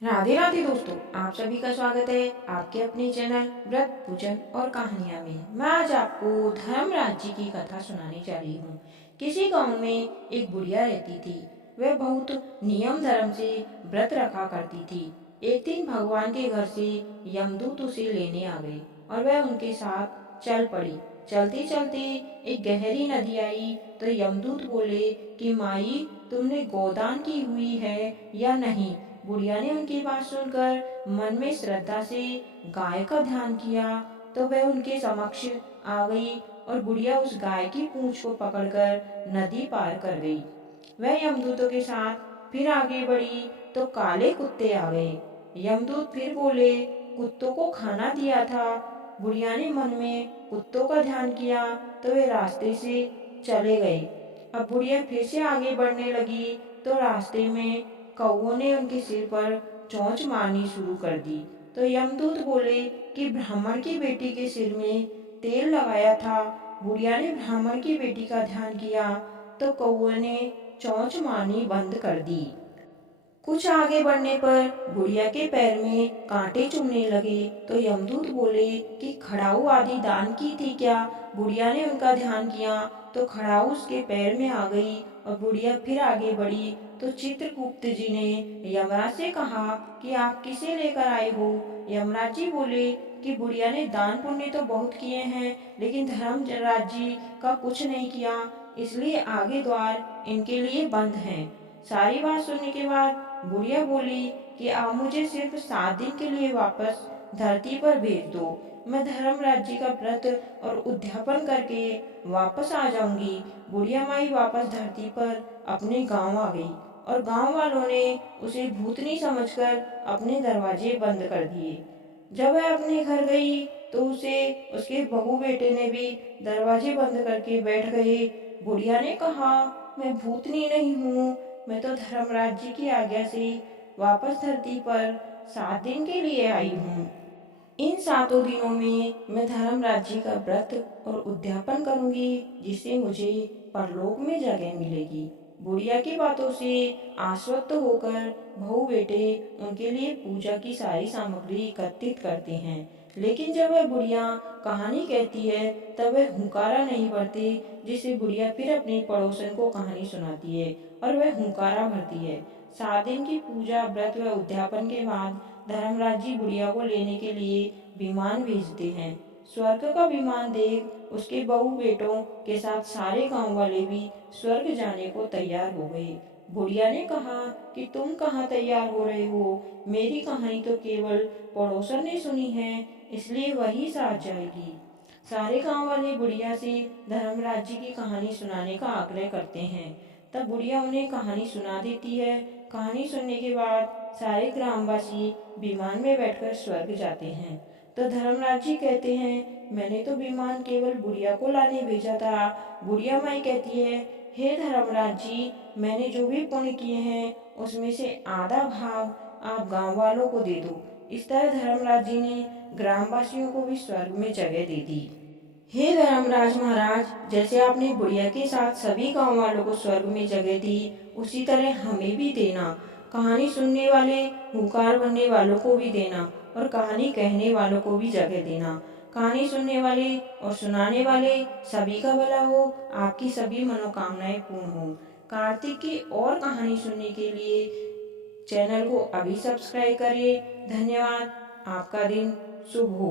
राधे राधे दोस्तों, आप सभी का स्वागत है आपके अपने चैनल व्रत पूजन और कहानियां में। मैं आज आपको धर्मराज जी की कथा सुनाने जा रही हूँ। किसी गांव में एक बुढ़िया रहती थी। वह बहुत नियम धर्म से व्रत रखा करती थी। एक दिन भगवान के घर से यमदूत उसे लेने आ गए और वह उनके साथ चल पड़ी। चलते चलते एक गहरी नदी आई तो यमदूत बोले कि माई, तुमने गोदान की हुई है या नहीं। बुढ़िया ने उनकी बात सुनकर मन में श्रद्धा से गाय का ध्यान किया तो वह उनके समक्ष आ गई और बुढ़िया उस गाय की पूंछ को पकड़कर नदी पार कर गई। वह यमदूतों के साथ फिर आगे बढ़ी तो काले कुत्ते आ गए। यमदूत फिर बोले, कुत्तों को खाना दिया था। बुढ़िया ने मन में कुत्तों का ध्यान किया तो वे रास्ते से चले गए। अब बुढ़िया फिर से आगे बढ़ने लगी तो रास्ते में कौओं ने उनके सिर पर चोंच मारनी शुरू कर दी। तो यमदूत बोले कि ब्राह्मण की बेटी के सिर में तेल लगाया था। बुढ़िया ने ब्राह्मण की बेटी का ध्यान किया तो कौओं ने चोंच मारनी बंद कर दी। कुछ आगे बढ़ने पर बुढ़िया के पैर में कांटे चुभने लगे तो यमदूत बोले कि खड़ाऊ आदि दान की थी क्या। बुढ़िया ने उनका ध्यान किया तो खड़ाऊ उसके पैर में आ गई और बुढ़िया फिर आगे बढ़ी तो चित्रगुप्त जी ने यमराज से कहा कि आप किसे लेकर आए हो। यमराज जी बोले कि बुढ़िया ने दान पुण्य तो बहुत किए हैं लेकिन धर्मराज जी का कुछ नहीं किया, इसलिए आगे द्वार इनके लिए बंद हैं। सारी बात सुनने के बाद बुढ़िया बोली कि आप मुझे सिर्फ 7 दिन के लिए वापस धरती पर भेज दो। मैं धर्मराज जी का व्रत और उद्यापन करके वापस आ जाऊंगी। बुढ़िया माई वापस धरती पर अपने गांव आ गई और गांव वालों ने उसे भूतनी समझकर अपने दरवाजे बंद कर दिए। जब वह अपने घर गई तो उसे उसके बहू बेटे ने भी दरवाजे बंद करके बैठ गए। बुढ़िया ने कहा, मैं भूतनी नहीं हूँ, मैं तो धर्मराज जी की आज्ञा से वापस धरती पर 7 दिन के लिए आई हूँ। इन 7 दिनों में मैं धर्मराज जी का व्रत और उद्यापन करूंगी जिससे मुझे परलोक में जगह मिलेगी। बुढ़िया की बातों से आश्वस्त होकर बहू बेटे उनके लिए पूजा की सारी सामग्री एकत्रित करते हैं। लेकिन जब वह बुढ़िया कहानी कहती है तब वह हुंकारा नहीं भरती, जिससे बुढ़िया फिर अपनी पड़ोसन को कहानी सुनाती है और वह हुंकारा भरती है। 7 दिन की पूजा व्रत व उद्यापन के बाद धर्मराज जी बुढ़िया को लेने के लिए विमान भेजते हैं। स्वर्ग का विमान देख उसके बहू बेटों के साथ सारे गांव वाले भी स्वर्ग जाने को तैयार हो गए। बुढ़िया ने कहा कि तुम कहाँ तैयार हो रहे हो, मेरी कहानी तो केवल पड़ोसन ने सुनी है, इसलिए वही साथ जाएगी। सारे गांव वाले बुढ़िया से धर्मराज जी की कहानी सुनाने का आग्रह करते हैं। तब बुढ़िया उन्हें कहानी सुना देती है। कहानी सुनने के बाद सारे ग्रामवासी विमान में बैठकर स्वर्ग जाते हैं। तो धर्मराज जी कहते हैं, मैंने तो विमान केवल बुढ़िया को लाने भेजा था। बुढ़िया माई कहती है, हे धर्मराज जी, मैंने जो भी पुण्य किए हैं उसमें से आधा भाग आप गांव वालों को दे दो। इस तरह धर्मराज जी ने ग्रामवासियों को भी स्वर्ग में जगह दे दी। हे धर्मराज महाराज, जैसे आपने बुढ़िया के साथ सभी गांव वालों को स्वर्ग में जगह दी, उसी तरह हमें भी देना। कहानी सुनने वाले, हुंकार भरने वालों को भी देना और कहानी कहने वालों को भी जगह देना। कहानी सुनने वाले और सुनाने वाले सभी का भला हो, आपकी सभी मनोकामनाएं पूर्ण हो। कार्तिक की और कहानी सुनने के लिए चैनल को अभी सब्सक्राइब करें। धन्यवाद। आपका दिन शुभ हो।